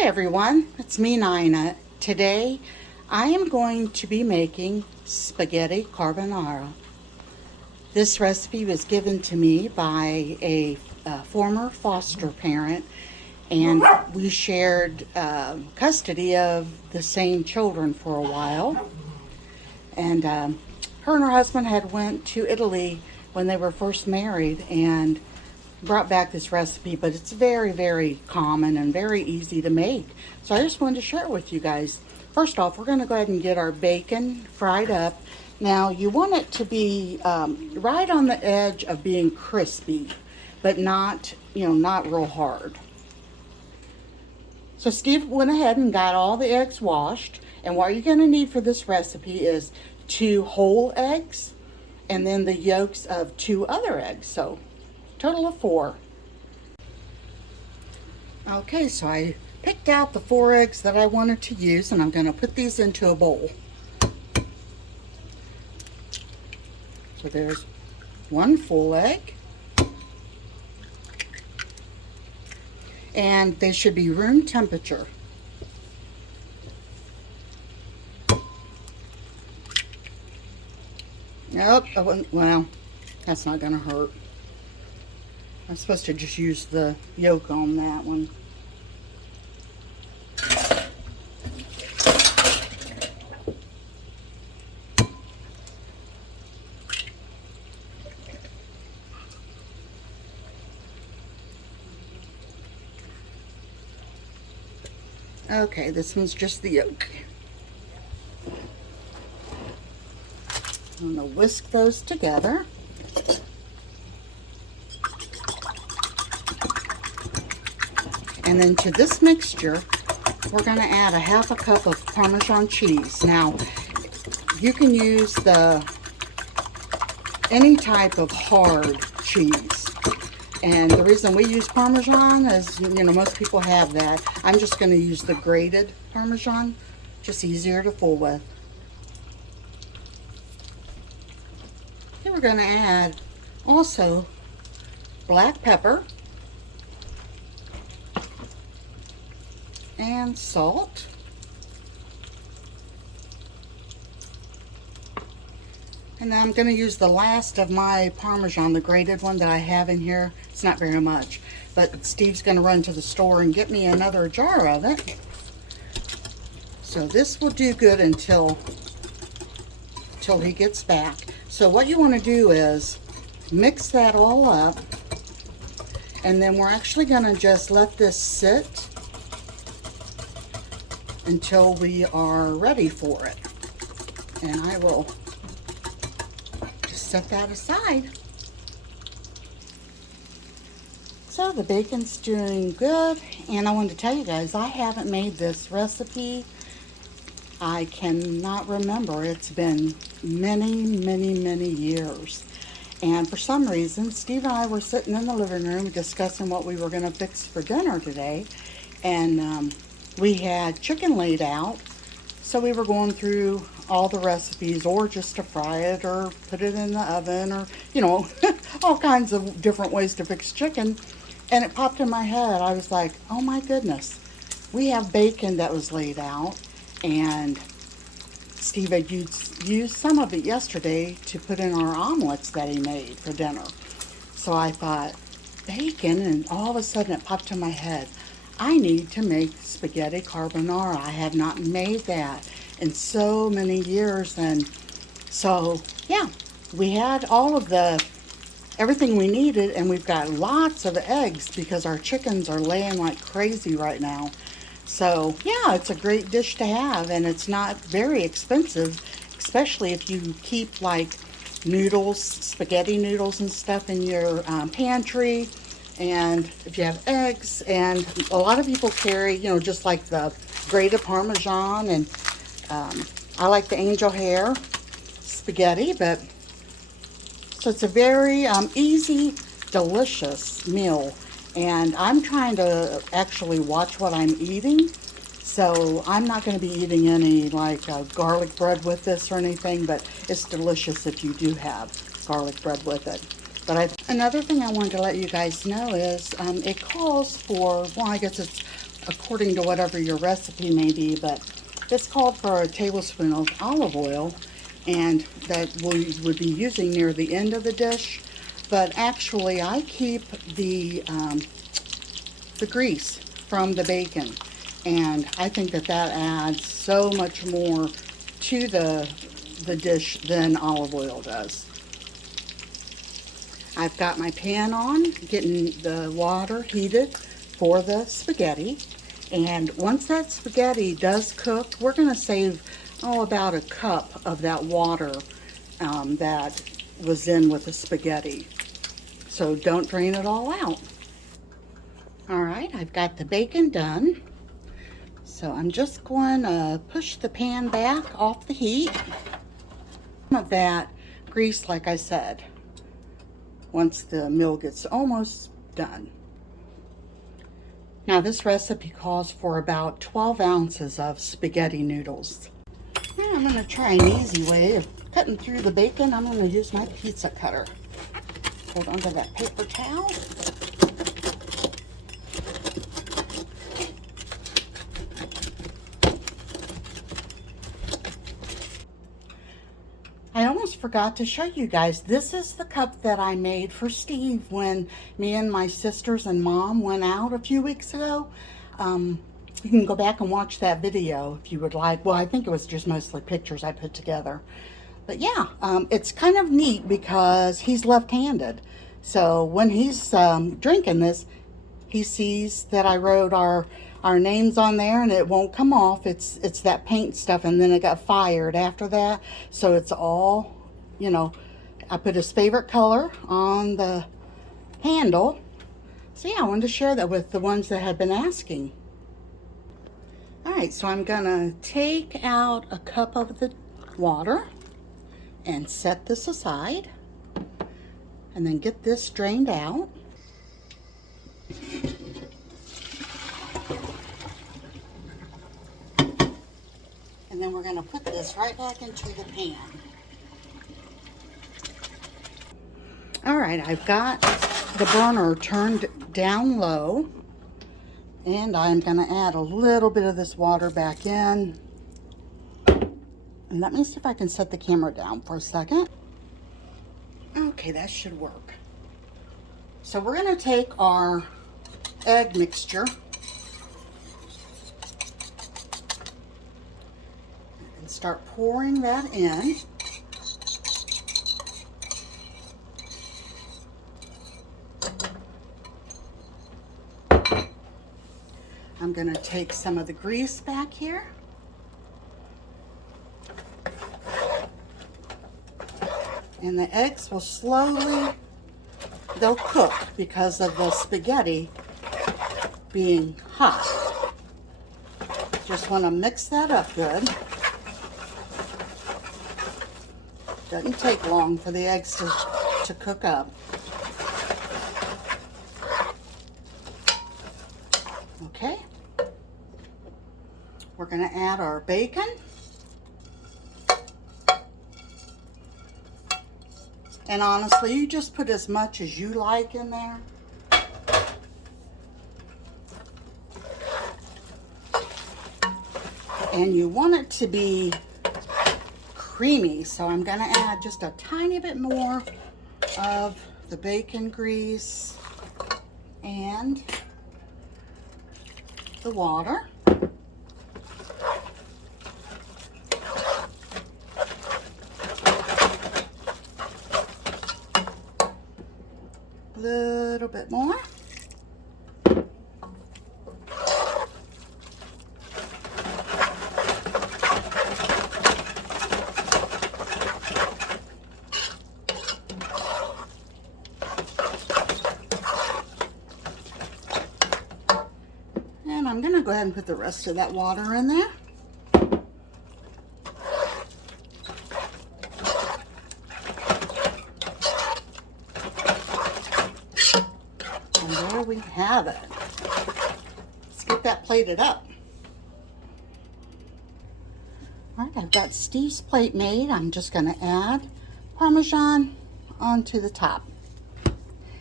Hi everyone, it's me Nina. Today I am going to be making spaghetti carbonara. This recipe was given to me by a former foster parent, and we shared custody of the same children for a while. And her and her husband had went to Italy when they were first married and brought back this recipe, but it's very, very common and very easy to make. So I just wanted to share it with you guys. First off, we're going to go ahead and get our bacon fried up. Now, you want it to be right on the edge of being crispy, but not, not real hard. So Steve went ahead and got all the eggs washed. And what you're going to need for this recipe is 2 whole eggs and then the yolks of 2 other eggs. So total of 4. Okay, so I picked out the 4 eggs that I wanted to use, and I'm going to put these into a bowl. So there's 1 full egg. And they should be room temperature. Nope, well, that's not going to hurt. I'm supposed to just use the yolk on that one. Okay, this one's just the yolk. I'm going to whisk those together. And then to this mixture, we're going to add a 1/2 cup of Parmesan cheese. Now, you can use any type of hard cheese. And the reason we use Parmesan is, most people have that. I'm just going to use the grated Parmesan, just easier to fool with. Then we're going to add also black pepper and salt. And then I'm going to use the last of my Parmesan, the grated one that I have in here. It's not very much, but Steve's going to run to the store and get me another jar of it. So this will do good until he gets back. So what you want to do is mix that all up, and then we're actually going to just let this sit until we are ready for it. And I will just set that aside. So the bacon's doing good, and I wanted to tell you guys, I haven't made this recipe. I cannot remember. It's been many, many, many years. And for some reason, Steve and I were sitting in the living room discussing what we were going to fix for dinner today. And we had chicken laid out. So we were going through all the recipes, or just to fry it or put it in the oven, or, all kinds of different ways to fix chicken. And it popped in my head. I was like, oh my goodness, we have bacon that was laid out, and Steve had used some of it yesterday to put in our omelets that he made for dinner. So I thought, bacon, and all of a sudden it popped in my head, I need to make spaghetti carbonara. I have not made that in so many years. And so, yeah, we had everything we needed, and we've got lots of eggs because our chickens are laying like crazy right now. So, yeah, it's a great dish to have, and it's not very expensive, especially if you keep like noodles, spaghetti noodles and stuff in your pantry, and if you have eggs. And a lot of people carry, just like the grated Parmesan, and I like the angel hair spaghetti, but so it's a very easy, delicious meal. And I'm trying to actually watch what I'm eating. So I'm not going to be eating any garlic bread with this or anything, but it's delicious if you do have garlic bread with it. But another thing I wanted to let you guys know is it calls for, well, I guess it's according to whatever your recipe may be, but this called for a tablespoon of olive oil, and that we would be using near the end of the dish. But actually, I keep the grease from the bacon, and I think that that adds so much more to the dish than olive oil does. I've got my pan on, getting the water heated for the spaghetti. And once that spaghetti does cook, we're going to save, about a cup of that water that was in with the spaghetti. So don't drain it all out. All right, I've got the bacon done. So I'm just going to push the pan back off the heat. Some of that grease, like I said, once the meal gets almost done. Now this recipe calls for about 12 ounces of spaghetti noodles. Now I'm going to try an easy way of cutting through the bacon. I'm going to use my pizza cutter. Hold onto that paper towel. I almost forgot to show you guys, this is the cup that I made for Steve when me and my sisters and mom went out a few weeks ago. You can go back and watch that video if you would like. Well, I think it was just mostly pictures I put together. But yeah, it's kind of neat because he's left-handed. So when he's drinking this, he sees that I wrote our names on there, and it won't come off. It's that paint stuff, and then it got fired after that. So it's all, I put his favorite color on the handle. So yeah, I wanted to share that with the ones that have been asking. All right, so I'm gonna take out a cup of the water and set this aside, and then get this drained out. And then we're going to put this right back into the pan. All right, I've got the burner turned down low, and I'm going to add a little bit of this water back in. And let me see if I can set the camera down for a second. Okay, that should work. So we're going to take our egg mixture and start pouring that in. I'm going to take some of the grease back here. And the eggs will slowly, they'll cook because of the spaghetti being hot. Just want to mix that up good. Doesn't take long for the eggs to cook up. Okay. We're going to add our bacon. And honestly, you just put as much as you like in there. And you want it to be creamy, so I'm going to add just a tiny bit more of the bacon grease and the water. A little bit more. And I'm going to go ahead and put the rest of that water in there. And there we have it. Let's get that plated up. All right, I've got Steve's plate made. I'm just going to add Parmesan onto the top.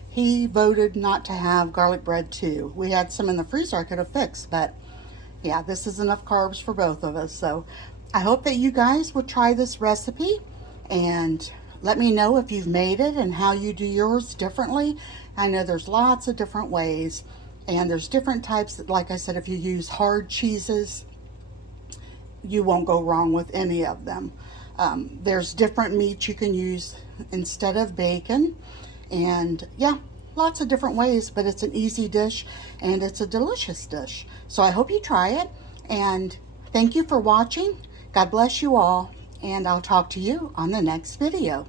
He voted not to have garlic bread too. We had some in the freezer I could have fixed, but Yeah, this is enough carbs for both of us. So I hope that you guys will try this recipe and let me know if you've made it and how you do yours differently. I know there's lots of different ways, and there's different types. Like I said, if you use hard cheeses, you won't go wrong with any of them. There's different meats you can use instead of bacon. And yeah, lots of different ways, but it's an easy dish and it's a delicious dish. So I hope you try it. And thank you for watching. God bless you all. And I'll talk to you on the next video.